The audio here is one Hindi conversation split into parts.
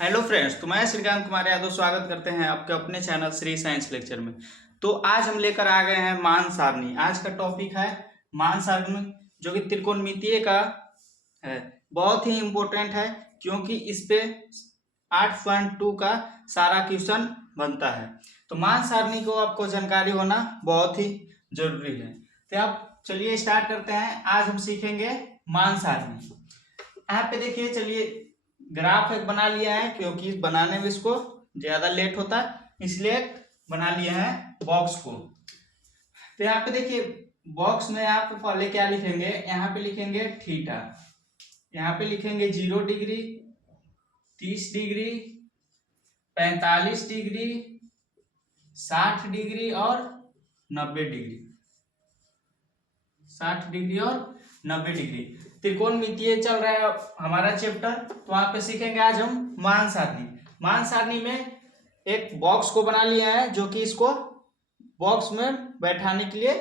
हेलो फ्रेंड्स, तो मैं श्रीकांत कुमार यादव स्वागत करते हैं आपके अपने चैनल श्री साइंस लेक्चर में। तो आज हम लेकर आ गए हैं मान सारणी। आज का टॉपिक है मान सारणी, जो कि त्रिकोणमितीय का है। बहुत ही इम्पोर्टेंट है क्योंकि इस पे 8.2 का सारा क्वेश्चन बनता है। तो मान सारणी को आपको जानकारी होना बहुत ही जरूरी है। तो आप चलिए स्टार्ट करते हैं। आज हम सीखेंगे मान सारणी। यहाँ पे देखिए, चलिए ग्राफ एक बना लिया है क्योंकि बनाने में इसको ज्यादा लेट होता है, इसलिए बना लिया है बॉक्स को। तो यहाँ पे देखिए, बॉक्स में यहाँ पे पहले क्या लिखेंगे, यहाँ पे लिखेंगे थीटा, यहाँ पे लिखेंगे 0 डिग्री, 30 डिग्री, 45 डिग्री, 60 डिग्री और 90 डिग्री, 60 डिग्री और 90 डिग्री। त्रिकोणमितीय चल रहा है हमारा चैप्टर, तो वहां पे सीखेंगे आज हम मान सारणी। मान सारणी में एक बॉक्स को बना लिया है जो कि इसको बॉक्स में बैठाने के लिए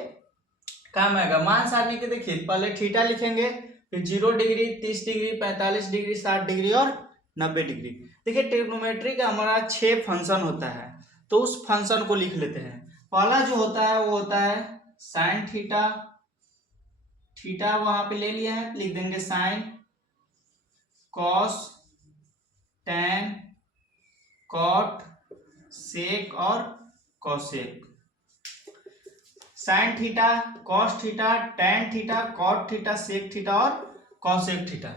काम आएगा। मान सारणी के देखिए, पहले थीटा लिखेंगे, फिर 0 डिग्री, 30 डिग्री, 45 डिग्री, 60 डिग्री और 90 डिग्री। देखिए, ट्रिग्नोमेट्री का हमारा 6 फंक्शन होता है, तो उस फंक्शन को लिख लेते हैं। पहला जो होता है वो होता है साइन थीटा। थीटा वहां पे ले लिया है, लिख देंगे sine, cos, tan, cot, sec और cosec. Sine theta, cos theta, tan theta, cot theta, sec theta और cosec theta.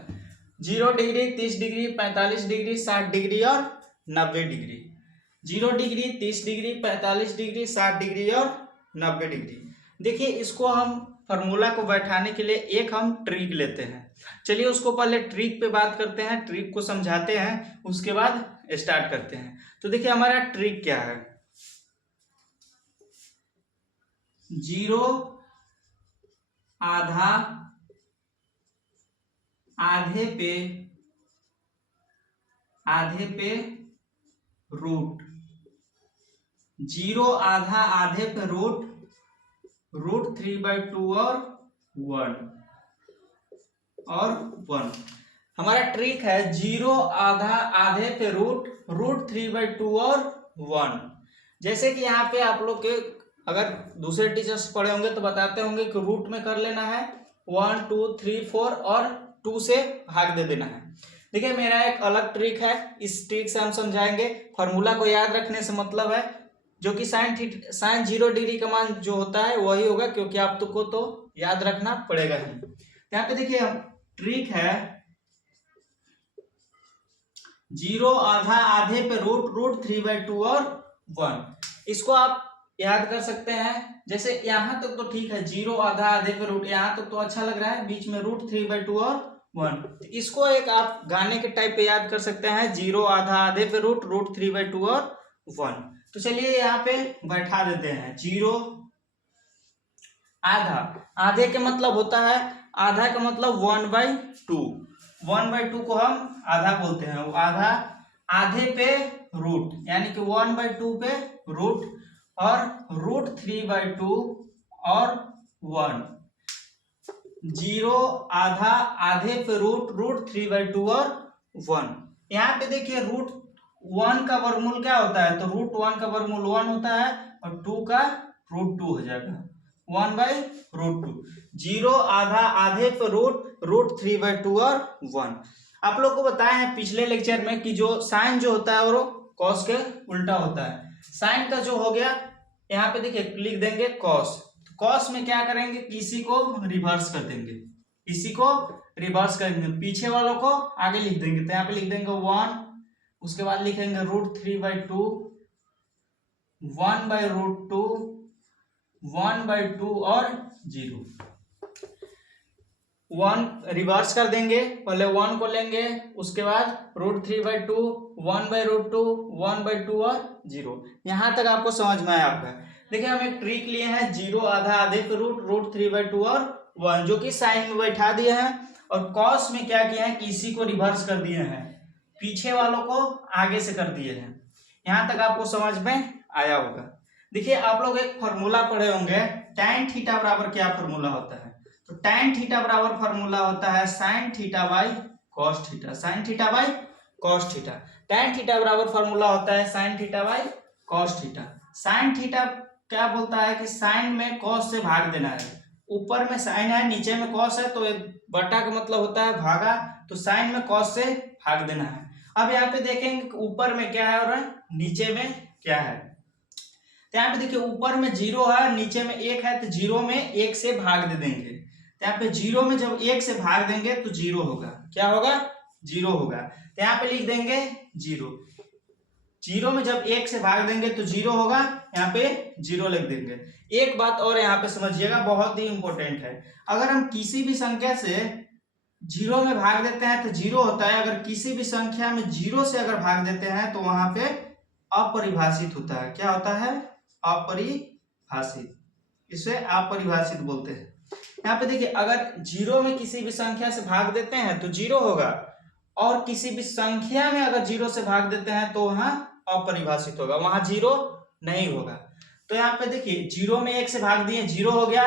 0 degree, 30 degree, 45 degree, 60 degree और 90 degree. 0 degree, 30 degree, 45 degree, 60 degree और 90 डिग्री। देखिए, इसको हम फॉर्मूला को बैठाने के लिए एक हम ट्रिक लेते हैं। चलिए उसको पहले ट्रिक पे बात करते हैं, ट्रिक को समझाते हैं, उसके बाद स्टार्ट करते हैं। तो देखिए हमारा ट्रिक क्या है, 0 आधा, आधे पे रूट, 0 आधा आधे पे रूट, √3/2 और 1 हमारा ट्रिक है 0 आधा आधे पे रूट, √3/2 और 1। जैसे कि यहाँ पे आप लोग के अगर दूसरे टीचर्स पढ़े होंगे तो बताते होंगे कि रूट में कर लेना है 1 2 3 4 और 2 से भाग दे देना है। देखिए, मेरा एक अलग ट्रिक है, इस ट्रिक से हम समझाएंगे। फॉर्मूला को याद रखने से मतलब है, जो कि साइन 0 डिग्री का मान जो होता है वही होगा, क्योंकि आप को तो याद रखना पड़ेगा ही। यहाँ पे देखिए ट्रिक है 0 आधा आधे पे रूट, √3/2 और 1। इसको आप याद कर सकते हैं। जैसे यहां तक तो ठीक है, 0 आधा आधे पे रूट, यहां तक तो अच्छा लग रहा है, बीच में √3/2 और 1। तो इसको एक आप गाने के टाइप पे याद कर सकते हैं, 0 आधा आधे पे रूट, √3/2 और 1। तो चलिए यहाँ पे बैठा देते हैं 0 आधा, आधे के मतलब होता है, आधा का मतलब 1/2, 1/2 को हम आधा बोलते हैं। वो आधा, आधे पे रूट यानी कि 1/2 पे रूट और √3/2 और 1। 0 आधा आधे पे रूट, √3/2 और 1। यहाँ पे देखिए √1 का वर्गमूल क्या होता है, तो √1 का वर्गमूल 1 होता है और 2 का √2 हो जाएगा, 1/√2। 0 आधा आधे पे रूट, √3/2 और 1। आप लोग को बताया है पिछले लेक्चर में कि जो साइन जो होता है वो कॉस के उल्टा होता है। साइन का जो हो गया, यहाँ पे देखिए लिख देंगे कॉस। कॉस में क्या करेंगे, किसी को रिवर्स कर देंगे, इसी को रिवर्स करेंगे, पीछे वालों को आगे लिख देंगे। तो यहाँ पे लिख देंगे 1, उसके बाद लिखेंगे √3/2, 1/√2, 1/2 और 0। 1 रिवर्स कर देंगे, पहले 1 को लेंगे, उसके बाद √3/2, 1/√2, 1/2 और 0। यहां तक आपको समझ में आया आपका। देखिए हम एक ट्रिक लिए हैं, 0 आधा आधे पे रूट, √3/2 और 1, जो कि साइन में बैठा दिए हैं। और कॉस में क्या किया है कि इसी को रिवर्स कर दिए हैं, पीछे वालों को आगे से कर दिए हैं। यहां तक आपको समझ में आया होगा। देखिए आप लोग एक फॉर्मूला पढ़े होंगे, tan थीटा बराबर क्या फॉर्मूला होता है, तो tan थीटा बराबर फॉर्मूला होता है sin theta by cos theta, sin theta by cos theta. tan theta बराबर फॉर्मूला होता है sin theta by cos theta. sin theta क्या बोलता है कि साइन में कॉस से भाग देना है। ऊपर में साइन है, नीचे में कॉस है, तो बटा का मतलब होता है भागा, तो साइन में कॉस से भाग देना है। अब यहाँ पे देखेंगे ऊपर में क्या है और नीचे में क्या है। तो यहाँ पे देखिए ऊपर में 0 है, नीचे में 1 है, तो 0 में 1 से भाग दे देंगे। तो यहाँ पे 0 में जब 1 से भाग देंगे तो 0 होगा। क्या होगा? 0 होगा। तो यहाँ पे लिख देंगे 0। 0 में जब 1 से भाग देंगे तो 0 होगा, यहाँ पे 0 लिख देंगे। एक बात और यहाँ पे समझिएगा, बहुत ही इंपॉर्टेंट है। अगर हम किसी भी संख्या से 0 में भाग देते हैं तो 0 होता है। अगर किसी भी संख्या में 0 से अगर भाग देते हैं तो वहां पे अपरिभाषित होता है। क्या होता है? अपरिभाषित। इसे अपरिभाषित बोलते हैं। यहाँ पे देखिए, अगर 0 में किसी भी संख्या से भाग देते हैं तो 0 होगा, और किसी भी संख्या में अगर 0 से भाग देते हैं तो वहां अपरिभाषित होगा, वहां 0 नहीं होगा। तो यहाँ पे देखिए 0 में 1 से भाग दिए, 0 हो गया।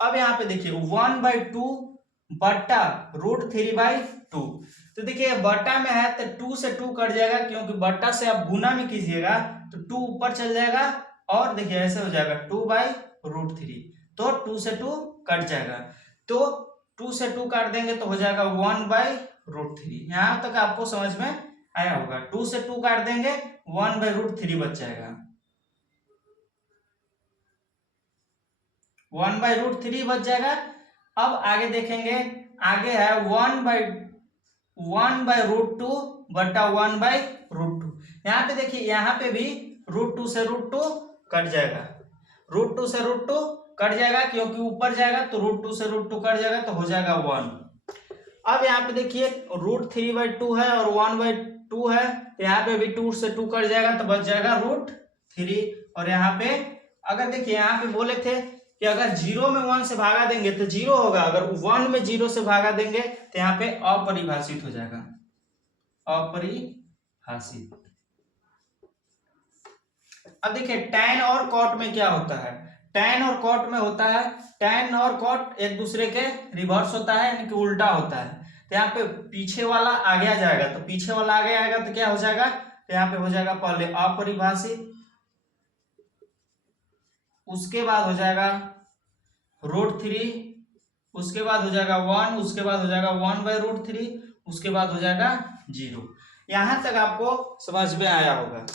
अब यहाँ पे देखिए 1/2 बट्टा √3/2। तो देखिए बट्टा में है तो 2 से 2 कट जाएगा, क्योंकि बट्टा से आप गुना में कीजिएगा तो 2 ऊपर चल जाएगा, और देखिए ऐसे हो जाएगा 2/√3, तो 2 से 2 कट जाएगा। तो 2 से 2 काट देंगे तो हो जाएगा 1/√3। यहां तक आपको समझ में आया होगा। 2 से 2 काट देंगे, 1/√3 बच जाएगा। 1/√3 बच जाएगा। अब आगे देखेंगे, आगे है 1/√2 बटा 1/√2। यहाँ पे देखिए, यहाँ पे भी √2 से √2 कट जाएगा। √2 से √2 कट जाएगा, क्योंकि ऊपर जाएगा तो √2 से √2 कट जाएगा, तो हो जाएगा 1। अब यहाँ पे देखिए √3/2 है और 1/2 है, तो यहाँ पे भी 2 से 2 कट जाएगा, तो बच जाएगा √3। और यहाँ पे अगर देखिए, यहाँ पे बोले थे कि अगर 0 में 1 से भागा देंगे तो 0 होगा, अगर 1 में 0 से भागा देंगे तो यहाँ पे अपरिभाषित हो जाएगा। अपरिभाषित। अब देखिए tan और cot में क्या होता है। tan और cot में होता है, tan और cot एक दूसरे के रिवर्स होता है, यानी कि उल्टा होता है। तो यहाँ पे पीछे वाला आगे आ जाएगा, तो पीछे वाला आगे आएगा तो क्या हो जाएगा, तो यहाँ पे हो जाएगा पहले अपरिभाषित, उसके बाद हो जाएगा √3, उसके बाद हो जाएगा 1, उसके बाद हो जाएगा 1/√3, उसके बाद हो जाएगा 0। यहां तक आपको समझ में आया होगा।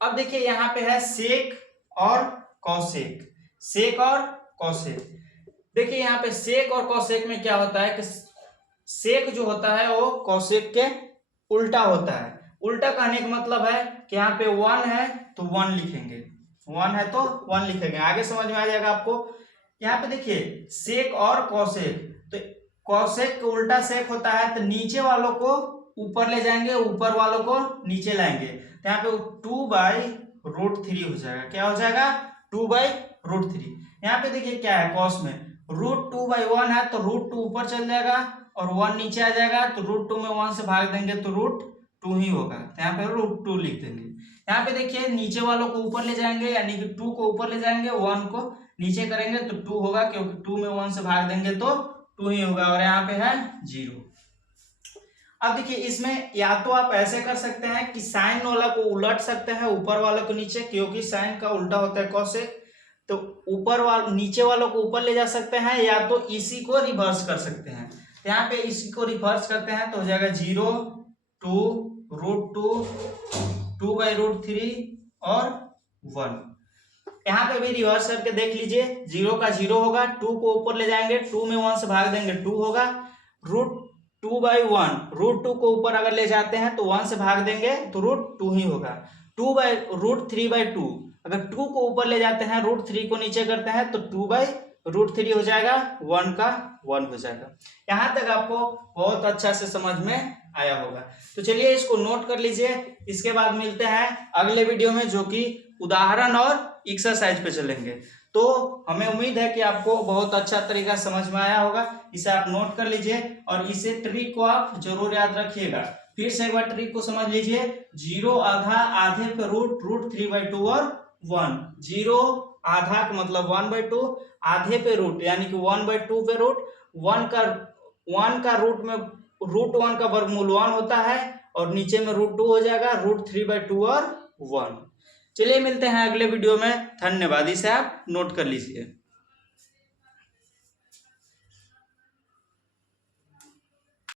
अब देखिए यहाँ पे है सेक और कॉसेक। सेक और कॉसेक। देखिए यहाँ पे सेक और कॉसेक में क्या होता है कि सेक जो होता है वो कॉसेक के उल्टा होता है। उल्टा कहने का मतलब है कि यहाँ पे 1 है तो 1 लिखेंगे, 1 है तो 1 लिखेंगे। आगे समझ में आ जाएगा आपको। यहाँ पे देखिए सेक और कॉसेक, तो कॉसेक का उल्टा सेक होता है, तो नीचे वालों को ऊपर ले जाएंगे, ऊपर वालों को नीचे लाएंगे। तो यहाँ पे 2/√3 हो जाएगा। क्या हो जाएगा? 2/√3। यहाँ पे देखिए क्या है, कॉस में √2/1 है, तो √2 ऊपर चल जाएगा और 1 नीचे आ जाएगा, तो √2 में 1 से भाग देंगे तो √2 ही होगा। तो यहाँ पे √2 लिख देंगे। यहाँ पे देखिए नीचे वालों को ऊपर ले जाएंगे, यानी कि 2 को ऊपर ले जाएंगे, 1 को नीचे करेंगे तो 2 होगा, क्योंकि 2 में 1 से भाग देंगे तो 2 ही होगा। और यहाँ पे है 0। अब देखिए इसमें या तो आप ऐसे कर सकते हैं कि साइन वाला को उलट सकते हैं ऊपर वाले को नीचे, क्योंकि साइन का उल्टा होता है कॉसेक, तो ऊपर वाले नीचे वालों को ऊपर ले जा सकते हैं, या तो इसी को रिवर्स कर सकते हैं। तो यहाँ पे इसी को रिवर्स करते हैं तो हो जाएगा 0, 2, √2, 2/√3 और 1। यहाँ पे भी रिवर्स करके देख लीजिए, 0 का 0 होगा, 2 को ऊपर ले जाएंगे, 2 में 1 से भाग देंगे 2 होगा, √2/1, √2 को ऊपर अगर ले जाते हैं तो 1 से भाग देंगे तो √2 ही होगा। √3/2, अगर 2 को ऊपर ले जाते हैं, √3 को नीचे करते हैं तो 2/√3 हो जाएगा, 1 का 1 हो जाएगा। यहाँ तक आपको बहुत अच्छा से समझ में आया होगा। तो चलिए इसको नोट कर लीजिए। इसके बाद मिलते हैं अगले वीडियो में, जो कि उदाहरण और एक्सरसाइज पे चलेंगे। तो हमें उम्मीद है कि आपको बहुत अच्छा तरीका समझ में आया होगा। इसे आप नोट कर लीजिए और इसे ट्रिक को आप जरूर याद रखिएगा। फिर से एक बार ट्रिक को समझ लीजिए। 0 आधा, आधे पे √3/2 और 1। 0 आधा का मतलब 1/2, आधे पे रूट यानी कि 1/2 पे रूट, 1 का रूट में √1 का वर्गमूल 1 होता है, और नीचे में √2 हो जाएगा, √3/2 और 1। चलिए मिलते हैं अगले वीडियो में। धन्यवाद। इसे आप नोट कर लीजिए।